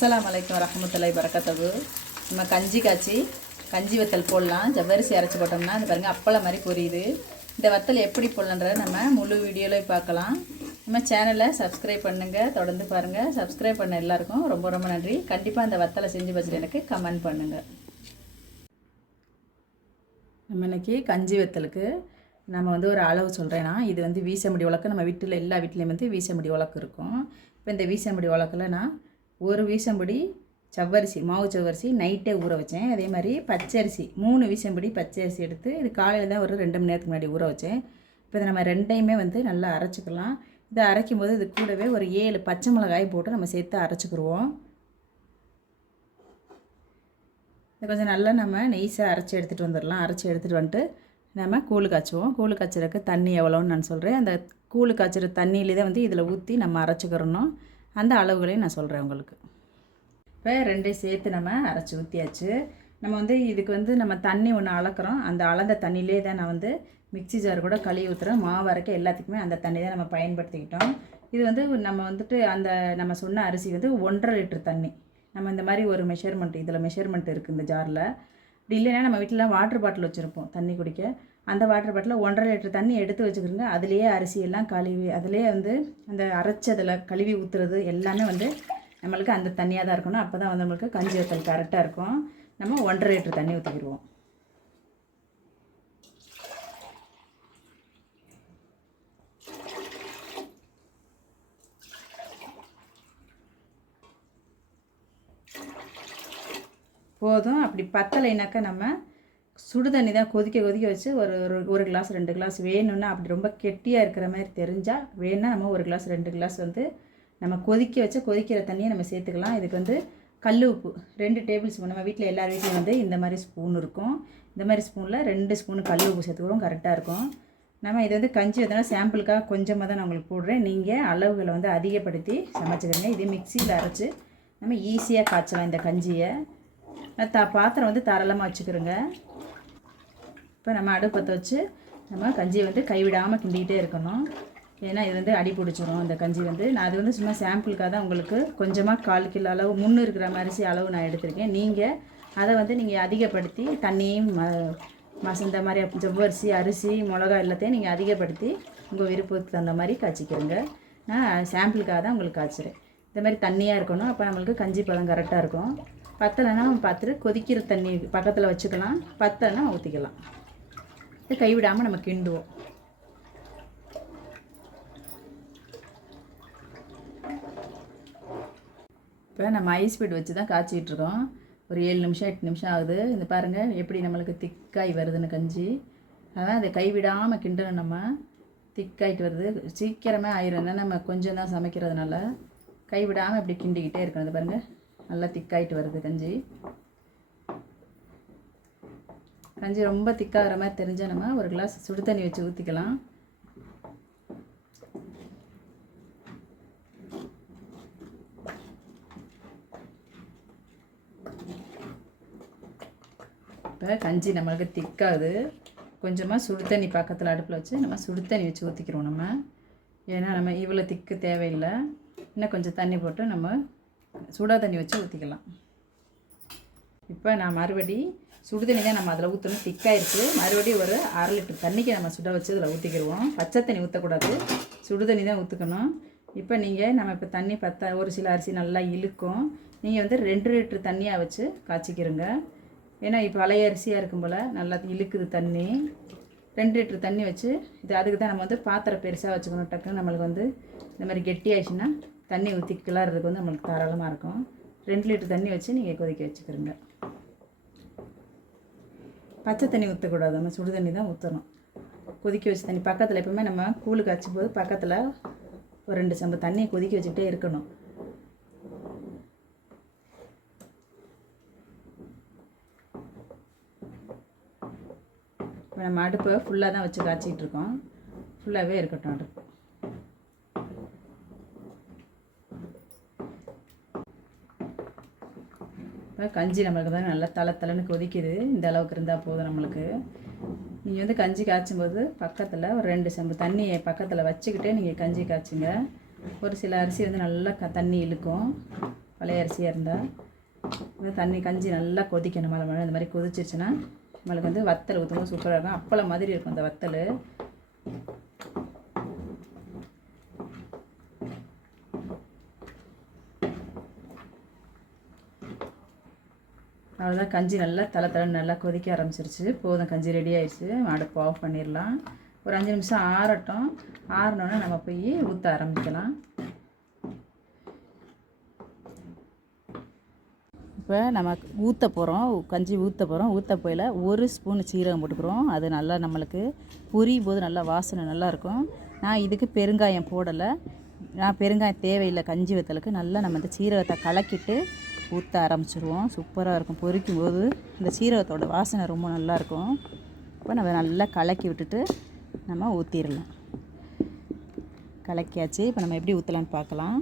அஸ்லாம் அலைக்கும் வரஹமத்துல்லாஹி வரக்கத்தகு நம்ம கஞ்சி காய்ச்சி கஞ்சி வத்தல் போடலாம். ஜவ்வரிசி அரைச்சி போட்டோம்னா அது பாருங்கள் அப்பளம் மாதிரி பொரியுது. இந்த வத்தல் எப்படி போடலான்றதை நம்ம முழு வீடியோவில் பார்க்கலாம். நம்ம சேனலை சப்ஸ்கிரைப் பண்ணுங்கள் தொடர்ந்து பாருங்கள் சப்ஸ்கிரைப் பண்ண எல்லாருக்கும் ரொம்ப ரொம்ப நன்றி. கண்டிப்பாக அந்த வத்தலை செஞ்சு வச்சுட்டு எனக்கு கமெண்ட் பண்ணுங்கள் நம்ம இன்றைக்கி கஞ்சி வத்தலுக்கு நம்ம வந்து ஒரு அளவு சொல்கிறேன்னா இது வந்து வீசமுடி உலக்கு. நம்ம வீட்டில் எல்லா வீட்லேயும் வந்து வீசமுடி உலக்கு இருக்கும். இப்போ இந்த வீசமுடி உலக்கில் நான் ஒரு வீசம்படி சவ்வரிசி மாவு சவ்வரிசி நைட்டே ஊற வச்சேன். அதே மாதிரி பச்சரிசி மூணு வீசம்படி பச்சரிசி எடுத்து இது காலையில் தான் ஒரு ரெண்டு மணி நேரத்துக்கு முன்னாடி ஊற வச்சேன். இப்போ இதை நம்ம ரெண்டையுமே வந்து நல்லா அரைச்சிக்கலாம். இதை அரைக்கும் போது இது கூடவே ஒரு ஏழு பச்சை மிளகாய் போட்டு நம்ம சேர்த்து அரைச்சிக்கிடுவோம் இது கொஞ்சம் நல்லா நம்ம நெய்ஸாக அரைச்சி எடுத்துகிட்டு வந்துடலாம். அரைச்சி எடுத்துகிட்டு வந்துட்டு நம்ம கூழ் காய்ச்சுவோம். கூழ் காய்ச்சறதுக்கு தண்ணி எவ்வளோன்னு நான் சொல்கிறேன் அந்த கூழ் காய்ச்சுற தண்ணியிலே தான் வந்து இதில் ஊற்றி நம்ம அரைச்சிக்கிறணும் அந்த அளவுகளையும் நான் சொல்கிறேன் உங்களுக்கு. இப்போ ரெண்டையும் சேர்த்து நம்ம அரைச்சி ஊற்றியாச்சு நம்ம வந்து இதுக்கு வந்து நம்ம தண்ணி ஒன்று அளக்குறோம். அந்த அளந்த தண்ணியிலே தான் நான் வந்து மிக்ஸி ஜார் கூட கழுவி ஊற்றுறேன் மாவு அரைக்க எல்லாத்துக்குமே அந்த தண்ணி தான் நம்ம பயன்படுத்திக்கிட்டோம். இது வந்து நம்ம வந்துட்டு அந்த நம்ம சொன்ன அரிசி வந்து ஒன்றரை லிட்டர் தண்ணி. நம்ம இந்த மாதிரி ஒரு மெஷர்மெண்ட் இதில் மெஷர்மெண்ட் இருக்குது இந்த ஜாரில். அப்படி இல்லைன்னா நம்ம வீட்டில் வாட்டர் பாட்டில் வச்சுருப்போம் தண்ணி குடிக்க. அந்த வாட்டர் பாட்டில் ஒன்றரை லிட்டர் தண்ணி எடுத்து வச்சுக்கிறோங்க அதுலேயே அரிசி எல்லாம் கழுவி அதிலே வந்து அந்த அரைச்சதில் கழுவி ஊற்றுறது எல்லாமே வந்து நம்மளுக்கு அந்த தண்ணியாக தான் இருக்கணும். அப்போ தான் வந்து நம்மளுக்கு கஞ்சி வத்தல் கரெக்டாக இருக்கும். நம்ம ஒன்றரை லிட்டர் தண்ணி ஊற்றிக்கிடுவோம் போதும். அப்படி பத்தலைனாக்கா நம்ம சுடு தண்ணி தான் கொதிக்க கொதிக்க வச்சு ஒரு ஒரு ஒரு கிளாஸ் ரெண்டு கிளாஸ் வேணும்னா அப்படி ரொம்ப கெட்டியாக இருக்கிற மாதிரி தெரிஞ்சால் வேணால் நம்ம ஒரு கிளாஸ் ரெண்டு கிளாஸ் வந்து நம்ம கொதிக்க வச்சு கொதிக்கிற தண்ணியை நம்ம சேர்த்துக்கலாம். இதுக்கு வந்து கல் உப்பு ரெண்டு டேபிள் ஸ்பூன் நம்ம வீட்டில் எல்லார் வீட்லையும் வந்து இந்த மாதிரி ஸ்பூன் இருக்கும். இந்த மாதிரி ஸ்பூனில் ரெண்டு ஸ்பூன் கல் உப்பு சேர்த்துக்கிறோம். கரெக்டாக இருக்கும். நம்ம இது வந்து கஞ்சி வந்தோம்னா சாம்பிளுக்காக கொஞ்சமாக தான் நான் உங்களுக்கு போடுறேன். நீங்கள் அளவுகளை வந்து அதிகப்படுத்தி சமைச்சிக்கிறீங்க இதே மிக்சியில் அரைச்சி நம்ம ஈஸியாக காய்ச்சலாம் இந்த கஞ்சியை. த பாத்திரம் வந்து தாராளமாக வச்சுக்கிறோங்க. இப்போ நம்ம அடுப்பத்தை வச்சு நம்ம கஞ்சியை வந்து கைவிடாமல் கிண்டிக்கிட்டே இருக்கணும். ஏன்னா இது வந்து அடி பிடிச்சிரும் அந்த கஞ்சி வந்து. நான் அது வந்து சும்மா சாம்பிளுக்காக தான் உங்களுக்கு கொஞ்சமாக கால் கிலோ அளவு முன்னு இருக்கிற அரிசி அளவு நான் எடுத்திருக்கேன். நீங்கள் அதை வந்து நீங்கள் அதிகப்படுத்தி தண்ணியும் ம மசந்த மாதிரி ஜவ்வரிசி அரிசி மிளகா எல்லாத்தையும் நீங்கள் அதிகப்படுத்தி உங்கள் விருப்பத்துக்கு தகுந்த மாதிரி காய்ச்சிக்கிறங்க. நான் சாம்பிளுக்காக தான் உங்களுக்கு காய்ச்சிறேன். இந்த மாதிரி தண்ணியாக இருக்கணும். அப்போ நம்மளுக்கு கஞ்சி பழம் கரெக்டாக இருக்கும். பத்தலைன்னா பார்த்துட்டு கொதிக்கிற தண்ணி பக்கத்தில் வச்சுக்கலாம். பத்தலைன்னா ஊற்றிக்கலாம் இது கைவிடாமல் நம்ம கிண்டுவோம். இப்போ நம்ம ஐஸ் பீட் வச்சு தான் காய்ச்சிக்கிட்டுருக்கோம் இருக்கோம். ஒரு ஏழு நிமிஷம் எட்டு நிமிஷம் ஆகுது. இந்த பாருங்கள் எப்படி நம்மளுக்கு திக்காய் வருதுன்னு கஞ்சி. அதான் அதை கைவிடாமல் கிண்டணும் நம்ம. திக்காயிட்டு வருது. சீக்கிரமே ஆயிரும். நம்ம கொஞ்சம் தான் சமைக்கிறதுனால. கைவிடாமல் இப்படி கிண்டிக்கிட்டே இருக்கணும். இது பாருங்கள் நல்லா திக்காயிட்டு வருது கஞ்சி. கஞ்சி ரொம்ப திக்காகிற மாதிரி தெரிஞ்சால் நம்ம ஒரு கிளாஸ் சுடு தண்ணி வச்சு ஊற்றிக்கலாம் இப்போ கஞ்சி நம்மளுக்கு திக்காகுது கொஞ்சமாக சுடு தண்ணி பக்கத்தில் அடுப்பில் வச்சு நம்ம சுடு தண்ணி வச்சு ஊற்றிக்கிறோம் நம்ம. ஏன்னா நம்ம இவ்வளோ திக்கு தேவையில்லை. இன்னும் கொஞ்சம் தண்ணி போட்டு நம்ம சுடா தண்ணி வச்சு ஊற்றிக்கலாம் இப்போ நான் மறுபடி சுடு தண்ணி தான் நம்ம அதில் ஊற்றணும் திக்காக இருக்குது மறுபடியும் ஒரு அரை லிட்டர் தண்ணிக்கு நம்ம சுட வச்சு அதில் ஊற்றிக்கிடுவோம் பச்சை தண்ணி ஊற்றக்கூடாது சுடு தண்ணி தான் ஊற்றுக்கணும் இப்போ நீங்கள் நம்ம இப்போ தண்ணி பத்தா ஒரு சில அரிசி நல்லா இழுக்கும். நீங்கள் வந்து ரெண்டு லிட்டர் தண்ணியாக வச்சு காய்ச்சிக்கிறோங்க ஏன்னா இப்போ பழைய அரிசியாக இருக்கும் போல் நல்லா இழுக்குது தண்ணி. ரெண்டு லிட்டர் தண்ணி வச்சு இது அதுக்கு தான் நம்ம வந்து பாத்திரம் பெருசாக வச்சுக்கணும். டக்குன்னு நம்மளுக்கு வந்து இந்த மாதிரி கெட்டி ஆயிடுச்சுன்னா தண்ணி ஊற்றி கிளறதுக்கு வந்து நம்மளுக்கு தாராளமாக இருக்கும். ரெண்டு லிட்டர் தண்ணி வச்சு நீங்கள் கொதிக்க வச்சுக்கிறோங்க. பச்சை தண்ணி ஊற்றக்கூடாது நம்ம சுடு தண்ணி தான் ஊற்றணும் கொதிக்க வச்ச தண்ணி பக்கத்தில் எப்பவுமே நம்ம கூழ் காய்ச்சும் போது பக்கத்தில் ஒரு ரெண்டு சம்பு தண்ணியை கொதிக்க வச்சுக்கிட்டே இருக்கணும். இப்போ நம்ம அடுப்பை ஃபுல்லாக தான் வச்சு காய்ச்சிட்டு இருக்கோம். ஃபுல்லாகவே இருக்கட்டும் அடுப்பு. இப்போ கஞ்சி நம்மளுக்கு தான் நல்லா தலை தலைன்னு கொதிக்குது. இந்த அளவுக்கு இருந்தால் போதும் நம்மளுக்கு. நீங்கள் வந்து கஞ்சி காய்ச்சும் போது பக்கத்தில் ஒரு ரெண்டு செம்பு தண்ணியை பக்கத்தில் வச்சுக்கிட்டே நீங்கள் கஞ்சி காய்ச்சுங்க. ஒரு சில அரிசி வந்து நல்லா க தண்ணி இழுக்கும். பழைய அரிசியாக இருந்தால் இந்த தண்ணி கஞ்சி நல்லா கொதிக்கணும். மழை மழை இந்த மாதிரி கொதிச்சிருச்சுன்னா நம்மளுக்கு வந்து வத்தல் ஊற்றும்போது சூப்பராக இருக்கும். அப்பளம் மாதிரி இருக்கும் அந்த வத்தல். அவ்வளோதான் கஞ்சி நல்லா தலை தலை நல்லா கொதிக்க ஆரம்பிச்சிருச்சு. போதும் கஞ்சி ரெடி ஆயிடுச்சு. அடுப்பு ஆஃப் பண்ணிடலாம். ஒரு அஞ்சு நிமிஷம் ஆறட்டும். ஆறினோன்னே நம்ம போய் ஊற்ற ஆரம்பிக்கலாம். இப்போ நம்ம ஊற்ற போகிறோம் கஞ்சி ஊற்ற போகிறோம் ஊற்ற போயில ஒரு ஸ்பூன் சீரகம் போட்டுக்கிறோம். அது நல்லா நம்மளுக்கு புரியும் போது நல்லா வாசனை நல்லாயிருக்கும் நான் இதுக்கு பெருங்காயம் போடலை. நான் பெருங்காயம் தேவையில்லை கஞ்சி வத்தலுக்கு. நல்லா நம்ம இந்த சீரகத்தை கலக்கிட்டு ஊற்ற ஆரம்பிச்சிருவோம். சூப்பராக இருக்கும். பொரிக்கும் போது இந்த சீரகத்தோட வாசனை ரொம்ப நல்லாயிருக்கும் இப்போ நம்ம நல்லா கலக்கி விட்டுட்டு நம்ம ஊற்றிடலாம் கலக்கியாச்சு. இப்போ நம்ம எப்படி ஊற்றலான்னு பார்க்கலாம்.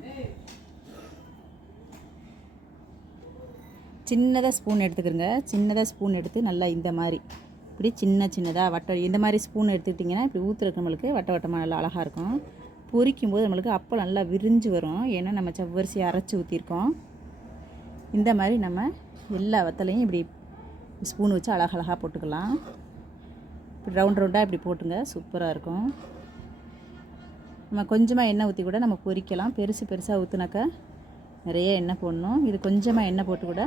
சின்னதாக ஸ்பூன் எடுத்துக்கிறங்க. சின்னதாக ஸ்பூன் எடுத்து நல்லா இந்த மாதிரி. இப்படி சின்ன சின்னதாக வட்ட இந்த மாதிரி ஸ்பூன் எடுத்துக்கிட்டிங்கன்னா இப்படி ஊற்றுறக்கு நம்மளுக்கு வட்ட வட்டமாக நல்லா அழகாக இருக்கும். பொரிக்கும் போது நம்மளுக்கு அப்போ நல்லா விரிஞ்சு வரும். ஏன்னா நம்ம செவ்வரிசி அரைச்சி ஊற்றிருக்கோம் இந்த மாதிரி நம்ம எல்லா வத்தலையும் இப்படி ஸ்பூன் வச்சு அழகழகாக போட்டுக்கலாம். இப்படி ரவுண்ட் ரவுண்டாக இப்படி போட்டுங்க. சூப்பராக இருக்கும். நம்ம கொஞ்சமாக எண்ணெய் ஊற்றி கூட நம்ம பொரிக்கலாம். பெருசு பெருசாக ஊற்றுனாக்கா நிறைய எண்ணெய் போடணும். இது கொஞ்சமாக எண்ணெய் போட்டு கூட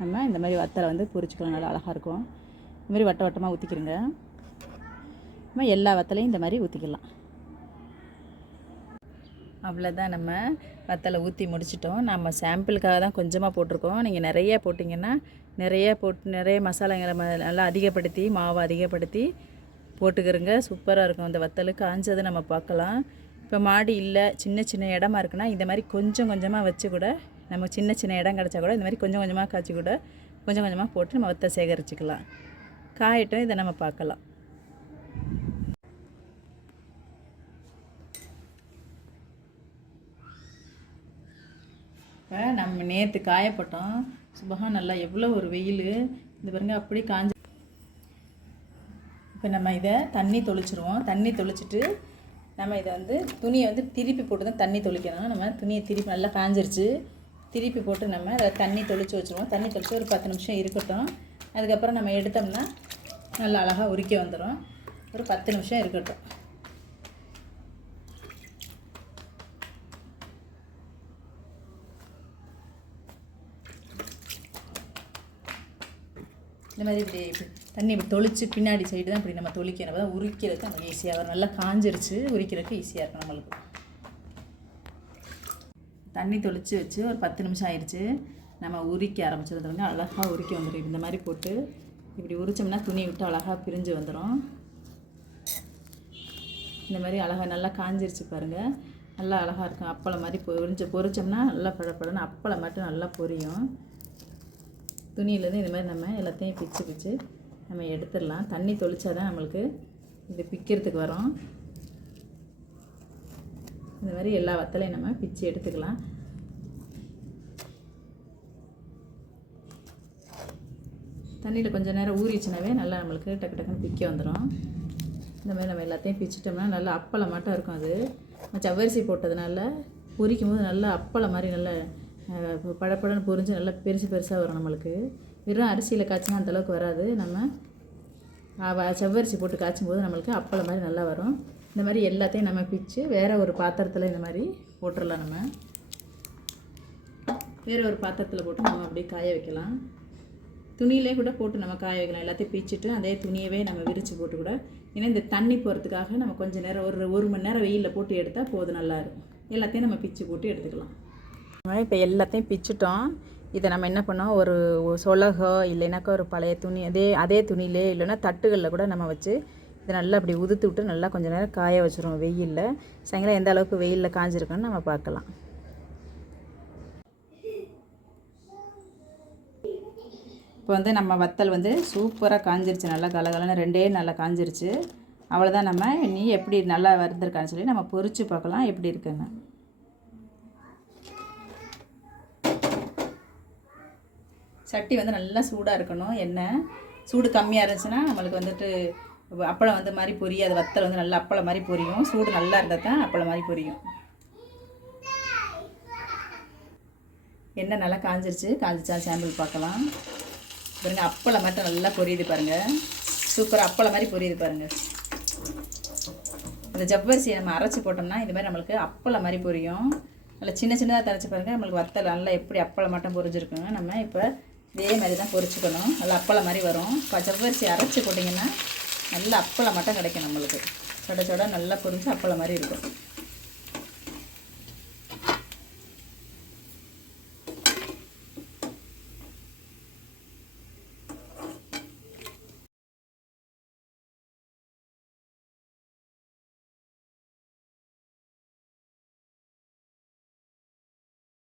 நம்ம இந்த மாதிரி வத்தலை வந்து பொரிச்சுக்கலாம். நல்லா அழகாக இருக்கும். இந்த மாதிரி வட்ட வட்டமாக ஊற்றிக்கிறோங்க நம்ம எல்லா வத்தலையும் இந்த மாதிரி ஊற்றிக்கலாம் அவ்வளோதான் நம்ம வத்தலை ஊற்றி முடிச்சிட்டோம். நம்ம சாம்பிளுக்காக தான் கொஞ்சமாக போட்டிருக்கோம். நீங்கள் நிறைய போட்டிங்கன்னா நிறைய போட்டு நிறைய மசாலாங்களை ம- நல்லா அதிகப்படுத்தி மாவை அதிகப்படுத்தி போட்டுக்கிறோங்க. சூப்பராக இருக்கும். அந்த வத்தல் காஞ்சதை நம்ம பார்க்கலாம். இப்போ மாடி இல்லை சின்ன சின்ன இடமா இருக்குன்னா இந்த மாதிரி கொஞ்சம் கொஞ்சமாக வச்சு கூட நம்ம சின்ன சின்ன இடம் கிடச்சா கூட இந்த மாதிரி கொஞ்சம் கொஞ்சமாக காய்ச்சி கூட கொஞ்சம் கொஞ்சமாக போட்டு நம்ம வத்தை சேகரிச்சுக்கலாம். காயட்டும் இதை நம்ம பார்க்கலாம். இப்போ நம்ம நேற்று காயப்பட்டோம். சுபகம் நல்லா எவ்வளோ ஒரு வெயில். இந்த பாருங்க அப்படி காஞ்சி இப்போ நம்ம இதை தண்ணி தொளிச்சிருவோம். தண்ணி தொளிச்சிட்டு நம்ம இதை வந்து துணியை வந்து திருப்பி போட்டு தான் தண்ணி தொளிக்கணும். நம்ம துணியை திருப்பி நல்லா காஞ்சிருச்சு. திருப்பி போட்டு நம்ம அதை தண்ணி தொளிச்சு வச்சுருவோம். தண்ணி தொளிச்சு ஒரு பத்து நிமிஷம் இருக்கட்டும். அதுக்கப்புறம் நம்ம எடுத்தோம்னா நல்லா அழகாக உரிக்க வந்துடும் ஒரு பத்து நிமிஷம் இருக்கட்டும். இந்த மாதிரி இப்படி இப்படி தண்ணி இப்படி தொளிச்சு பின்னாடி சைடு தான் இப்படி நம்ம தொளிக்கணும் அப்போ தான் உரிக்கிறதுக்கு நமக்கு ஈஸியாக வரும். நல்லா காஞ்சிருச்சு உரிக்கிறதுக்கு ஈஸியாக இருக்கும் நம்மளுக்கு. தண்ணி தொளிச்சு வச்சு ஒரு பத்து நிமிஷம் ஆயிடுச்சு நம்ம உரிக்க ஆரம்பிச்சிருந்தோங்க அழகாக உரிக்க வந்துடும் இந்த மாதிரி போட்டு இப்படி உரிச்சோம்னா துணி விட்டு அழகாக பிரிஞ்சு வந்துடும் இந்த மாதிரி அழகாக நல்லா காஞ்சிருச்சு பாருங்கள் நல்லா அழகாக இருக்கும். அப்பளம் மாதிரி பொரிஞ்ச பொரிச்சோம்னா நல்லா பழப்படணும் அப்பளம் மட்டும் நல்லா பொரியும். துணியிலேருந்து இந்த மாதிரி நம்ம எல்லாத்தையும் பிச்சு பிச்சு நம்ம எடுத்துடலாம். தண்ணி தொளிச்சா தான் நம்மளுக்கு இது பிக்கிறதுக்கு வரும். இந்த மாதிரி எல்லா வத்தலையும் நம்ம பிச்சு எடுத்துக்கலாம். தண்ணியில் கொஞ்சம் நேரம் ஊறிச்சுனாவே நல்லா நம்மளுக்கு டக்கு டக்குன்னு பிக்க வந்துடும் இந்த மாதிரி நம்ம எல்லாத்தையும் பிச்சிட்டோம்னா நல்லா அப்பளம் மட்டும் இருக்கும் அது. நம்ம சவ்வரிசி போட்டதுனால பொரிக்கும் போது நல்லா அப்பளம் மாதிரி நல்லா படப்படன்னு படபடன்னு பொரிஞ்சு நல்லா பெருசு பெருசாக வரும் நம்மளுக்கு. வெறும் அரிசியில் காய்ச்சினா அந்த அளவுக்கு வராது. நம்ம செவ்வரிசி போட்டு காய்ச்சும் போது நம்மளுக்கு அப்பளம் மாதிரி நல்லா வரும். இந்த மாதிரி எல்லாத்தையும் நம்ம பிச்சு வேறு ஒரு பாத்திரத்தில் இந்த மாதிரி போட்டுடலாம் நம்ம. வேறு ஒரு பாத்திரத்தில் போட்டு நம்ம அப்படியே காய வைக்கலாம். துணியிலே கூட போட்டு நம்ம காய வைக்கலாம். எல்லாத்தையும் பிச்சுட்டு அதே துணியவே நம்ம விரித்து போட்டு கூட. ஏன்னா இந்த தண்ணி போகிறதுக்காக நம்ம கொஞ்சம் நேரம் ஒரு ஒரு மணி நேரம் வெயிலில் போட்டு எடுத்தால் போதும் நல்லா இருக்கும். எல்லாத்தையும் நம்ம பிச்சு போட்டு எடுத்துக்கலாம். இப்போ எல்லாத்தையும் பிச்சுட்டோம். இதை நம்ம என்ன பண்ணோம்? ஒரு சொலகோ இல்லைனாக்கா ஒரு பழைய துணி அதே அதே துணியிலே இல்லைன்னா தட்டுகளில் கூட நம்ம வச்சு இதை நல்லா அப்படி உதுத்து விட்டு நல்லா கொஞ்சம் நேரம் காய வச்சுருவோம் வெயிலில். சாயங்காலம் எந்த அளவுக்கு வெயிலில் காஞ்சிருக்குன்னு நம்ம பார்க்கலாம். இப்போ வந்து நம்ம வத்தல் வந்து சூப்பராக காஞ்சிருச்சு. நல்லா கலகலன்னு ரெண்டே நல்லா காஞ்சிருச்சு. அவ்வளோதான் நம்ம நீ எப்படி நல்லா வந்திருக்கான்னு சொல்லி நம்ம பொறிச்சு பார்க்கலாம். எப்படி இருக்குன்னு. சட்டி வந்து நல்லா சூடாக இருக்கணும். எண்ணெய் சூடு கம்மியாக இருந்துச்சுன்னா நம்மளுக்கு வந்துட்டு அப்பளம் வந்து மாதிரி பொரியாது. வத்தல் வந்து நல்லா அப்பளம் மாதிரி பொரியும். சூடு நல்லா இருந்தால் தான் அப்பளம் மாதிரி பொரியும். எண்ணெய் நல்லா காஞ்சிருச்சு. காஞ்சிச்சா சாம்பிள் பார்க்கலாம். பாருங்க அப்பளம் மட்டும் நல்லா பொரியுது பாருங்கள் சூப்பராக அப்பளம் மாதிரி பொரியுது பாருங்கள் அந்த ஜவ்வரிசியை நம்ம அரைச்சி போட்டோம்னா இது மாதிரி நம்மளுக்கு அப்பளம் மாதிரி பொரியும். நல்லா சின்ன சின்னதாக தரைச்சி பாருங்கள் நம்மளுக்கு வத்தல் நல்லா எப்படி அப்பளம் மட்டும் பொரிஞ்சிருக்குங்க நம்ம இப்போ இதே மாதிரி தான் பொரிச்சுக்கணும். நல்லா அப்பளம் மாதிரி வரும். இப்போ அரைச்சி போட்டிங்கன்னா நல்ல அப்பளம் மட்டும் கிடைக்கும் நம்மளுக்கு. சொட சொட நல்லா பொரிஞ்சு அப்பளம் மாதிரி இருக்கும்.